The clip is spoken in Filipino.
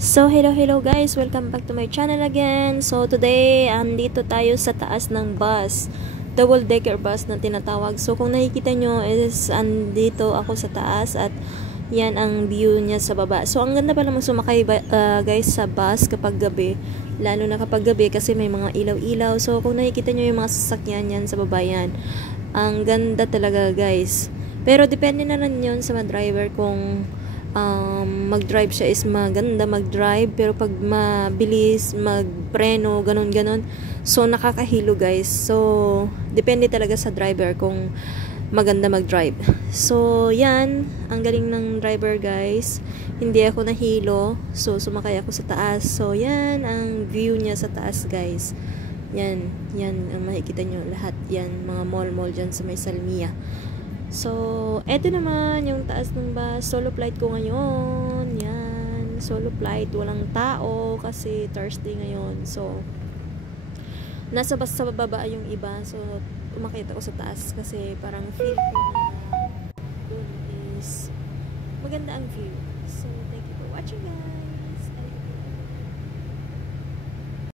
So, hello guys! Welcome back to my channel again. So, today, andito tayo sa taas ng bus. Double-decker bus na tinatawag. So, kung nakikita nyo is andito ako sa taas at yan ang view niya sa baba. So, ang ganda pala sumakay guys sa bus kapag gabi. Lalo na kapag gabi kasi may mga ilaw-ilaw. So, kung nakikita nyo yung mga sasakyan yan sa baba yan. Ang ganda talaga guys. Pero depende na rin yun sa mga driver kung mag-drive siya is maganda mag-drive, pero pag mabilis magpreno, ganon so nakakahilo guys. So depende talaga sa driver kung maganda mag-drive. So yan, ang galing ng driver guys, hindi ako nahilo. So sumakay ako sa taas. So yan ang view niya sa taas guys. Yan ang makikita nyo lahat yan, mga mall dyan sa may Salmia. So, eto naman yung taas ng bus. Solo flight ko ngayon. Yan. Solo flight. Walang tao kasi Thursday ngayon. So, nasa bus sa baba yung iba. So, umakit ako sa taas kasi parang feel ko na dun is maganda ang view. So, thank you for watching guys.